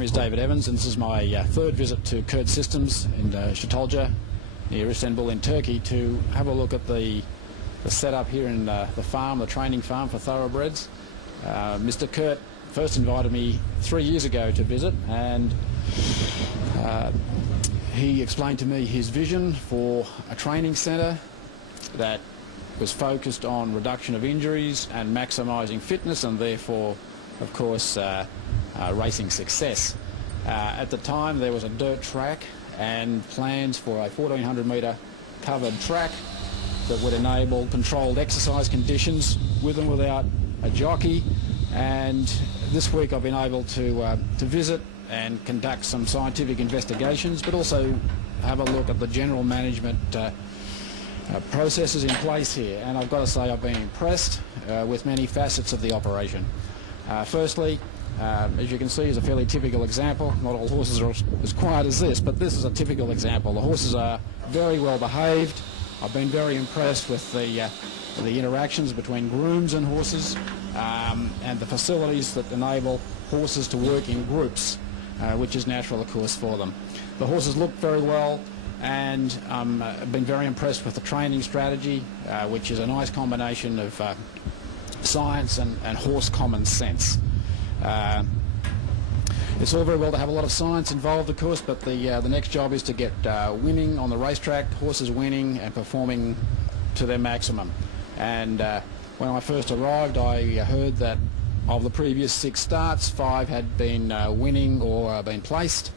name is David Evans, and this is my third visit to Kurt Systems in Çatalca, near Istanbul in Turkey, to have a look at the setup here in the farm, the training farm for thoroughbreds. Mr. Kurt first invited me 3 years ago to visit, and he explained to me his vision for a training centre that was focused on reduction of injuries and maximising fitness, and therefore, of course, racing success. At the time there was a dirt track and plans for a 1400 metre covered track that would enable controlled exercise conditions with and without a jockey, and this week I've been able to visit and conduct some scientific investigations, but also have a look at the general management processes in place here, and I've got to say I've been impressed with many facets of the operation. Firstly, as you can see, is a fairly typical example. Not all horses are as quiet as this, but this is a typical example. The horses are very well behaved. I've been very impressed with the interactions between grooms and horses, and the facilities that enable horses to work in groups, which is natural, of course, for them. The horses look very well, and I've been very impressed with the training strategy, which is a nice combination of science and horse common sense. It's all very well to have a lot of science involved, of course, but the next job is to get winning on the racetrack, horses winning and performing to their maximum. And when I first arrived, I heard that of the previous 6 starts, 5 had been winning or been placed.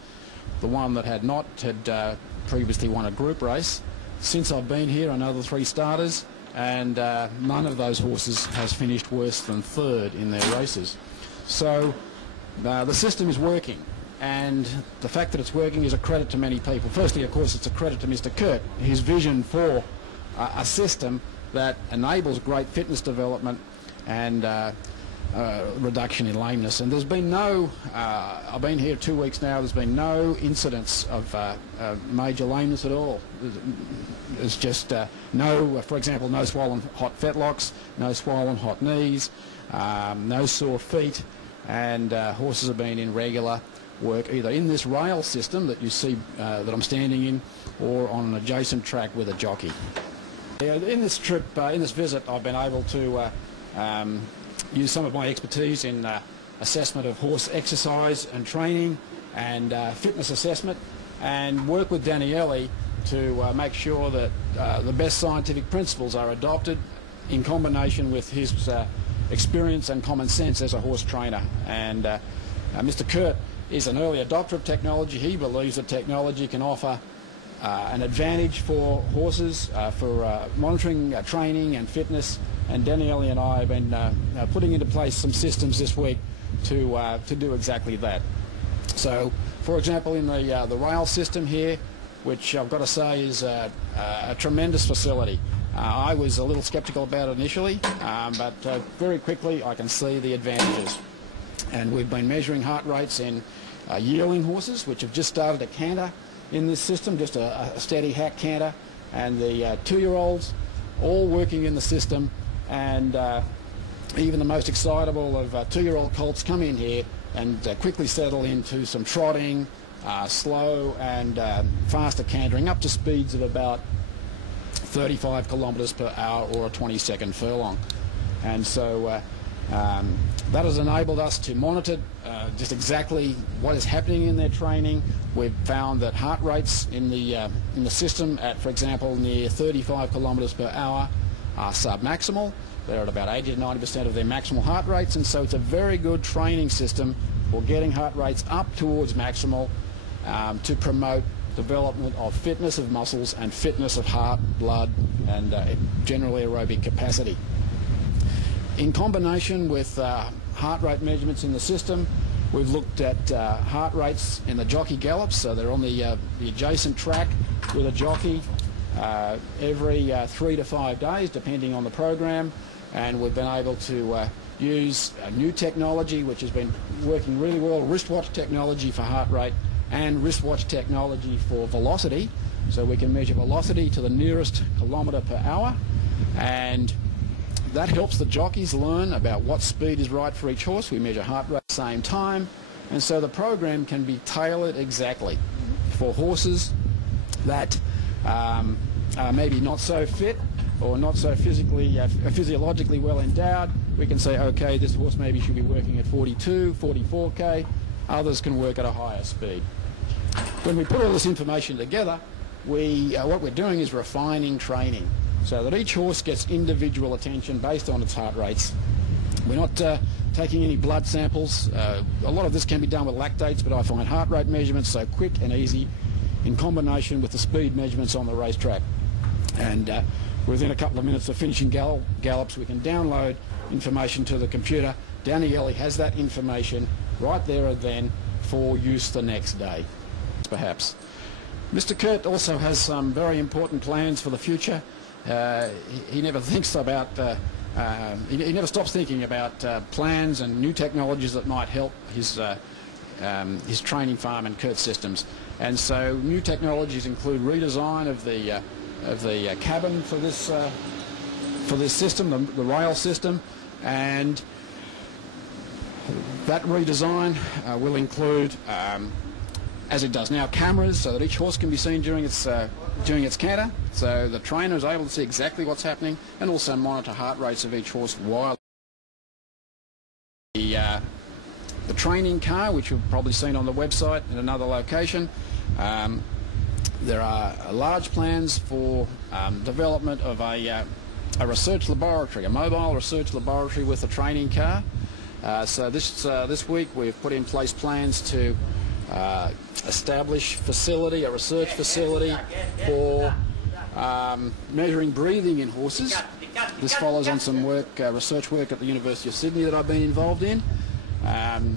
The one that had not had previously won a group race. Since I've been here, another 3 starters, and none of those horses has finished worse than 3rd in their races. So the system is working, and the fact that it's working is a credit to many people. Firstly, of course, it's a credit to Mr. Kurt, his vision for a system that enables great fitness development and reduction in lameness. And there's been no, I've been here 2 weeks now, there's been no incidents of major lameness at all. There's just no, for example, no swollen hot fetlocks, no swollen hot knees, no sore feet, and horses have been in regular work either in this rail system that you see that I'm standing in, or on an adjacent track with a jockey. In this trip, in this visit, I've been able to use some of my expertise in assessment of horse exercise and training and fitness assessment, and work with Daniele to make sure that the best scientific principles are adopted in combination with his experience and common sense as a horse trainer. And Mr. Kurt is an early adopter of technology. He believes that technology can offer an advantage for horses for monitoring, training and fitness, and Daniele and I have been putting into place some systems this week to do exactly that. So, for example, in the rail system here, which I've got to say is a tremendous facility. I was a little sceptical about it initially, but very quickly I can see the advantages. And we've been measuring heart rates in yearling horses, which have just started to canter in this system, just a steady hack canter, and the 2-year-olds all working in the system, and even the most excitable of 2-year-old colts come in here and quickly settle into some trotting, slow and faster cantering, up to speeds of about 35 kilometres per hour or a 20-second furlong. And so that has enabled us to monitor just exactly what is happening in their training. We've found that heart rates in the system at, for example, near 35 kilometres per hour are sub-maximal. They're at about 80 to 90% of their maximal heart rates, and so it's a very good training system for getting heart rates up towards maximal to promote development of fitness of muscles and fitness of heart, blood, and generally aerobic capacity. In combination with heart rate measurements in the system, we've looked at heart rates in the jockey gallops, so they're on the adjacent track with a jockey every 3 to 5 days, depending on the program, and we've been able to use a new technology which has been working really well, wristwatch technology for heart rate and wristwatch technology for velocity, so we can measure velocity to the nearest kilometre per hour, and that helps the jockeys learn about what speed is right for each horse. We measure heart rate at the same time, And so the program can be tailored exactly for horses that are maybe not so fit or not so physiologically well endowed. We can say, okay, this horse maybe should be working at 42, 44k. Others can work at a higher speed. When we put all this information together, what we're doing is refining training so that each horse gets individual attention based on its heart rates. We're not taking any blood samples. A lot of this can be done with lactates, but I find heart rate measurements so quick and easy in combination with the speed measurements on the racetrack. And within a couple of minutes of finishing gallops, we can download information to the computer. Daniele has that information right there and then for use the next day, perhaps. Mr. Kurt also has some very important plans for the future. He never thinks about, he never stops thinking about plans and new technologies that might help his training farm and Kurt Systems. And so new technologies include redesign of the cabin for this system, the rail system, and that redesign will include, as it does now, cameras so that each horse can be seen during its canter, so the trainer is able to see exactly what's happening and also monitor heart rates of each horse while the training car, which you've probably seen on the website in another location. There are large plans for development of a research laboratory, a mobile research laboratory with a training car. So this week we've put in place plans to establish a research facility for measuring breathing in horses. This follows on some research work at the University of Sydney that I've been involved in.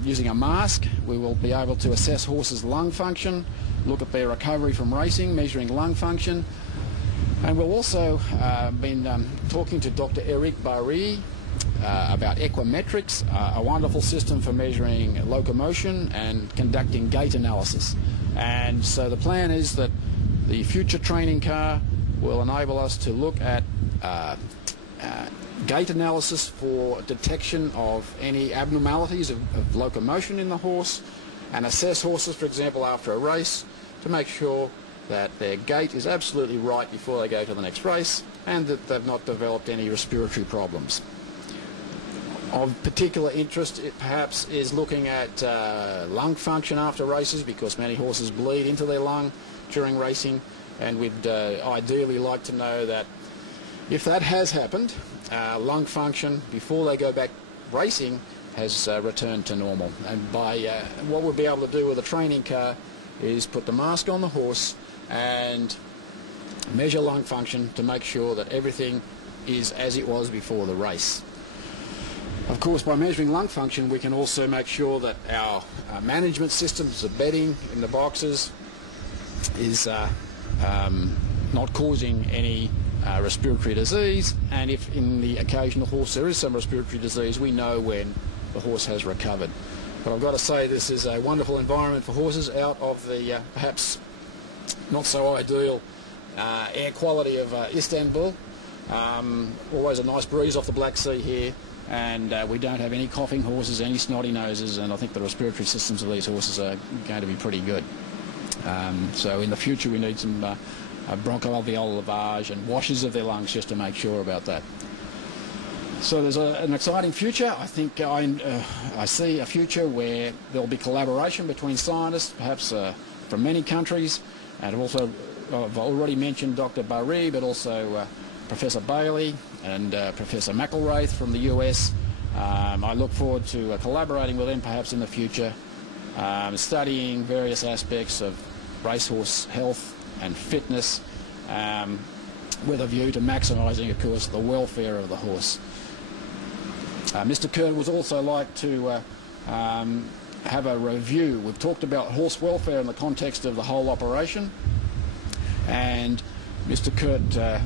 Using a mask, we will be able to assess horses' lung function, look at their recovery from racing, measuring lung function. And we've also been talking to Dr. Eric Barry about Equimetrics, a wonderful system for measuring locomotion and conducting gait analysis. And so the plan is that the future training car will enable us to look at gait analysis for detection of any abnormalities of locomotion in the horse, and assess horses, for example, after a race to make sure that their gait is absolutely right before they go to the next race and that they've not developed any respiratory problems. Of particular interest, it perhaps is looking at lung function after races, because many horses bleed into their lung during racing, and we'd ideally like to know that if that has happened, lung function before they go back racing has returned to normal. And by what we'll be able to do with a training car is put the mask on the horse and measure lung function to make sure that everything is as it was before the race. Of course, by measuring lung function, we can also make sure that our management systems, the bedding in the boxes, is not causing any respiratory disease, and if in the occasional horse there is some respiratory disease, we know when the horse has recovered. But I've got to say, this is a wonderful environment for horses out of the perhaps not so ideal air quality of Istanbul. Always a nice breeze off the Black Sea here, and we don't have any coughing horses, any snotty noses, and I think the respiratory systems of these horses are going to be pretty good. So in the future we need some bronchoalveolar lavage and washes of their lungs just to make sure about that. So there's an exciting future. I think I see a future where there'll be collaboration between scientists, perhaps from many countries, and I've already mentioned Dr. Barry, but also Professor Bailey and Professor McElraith from the US. I look forward to collaborating with them perhaps in the future, studying various aspects of racehorse health and fitness, with a view to maximising, of course, the welfare of the horse. Mr. Kurt would also like to have a review. We've talked about horse welfare in the context of the whole operation, and Mr. Kurt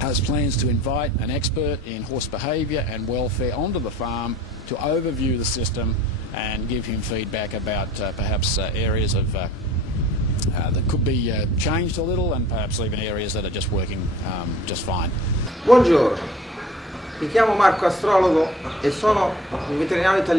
has plans to invite an expert in horse behaviour and welfare onto the farm to overview the system and give him feedback about perhaps areas of that could be changed a little, and perhaps even areas that are just working just fine. Buongiorno, mi chiamo Marco Astrologo e sono un veterinario italiano.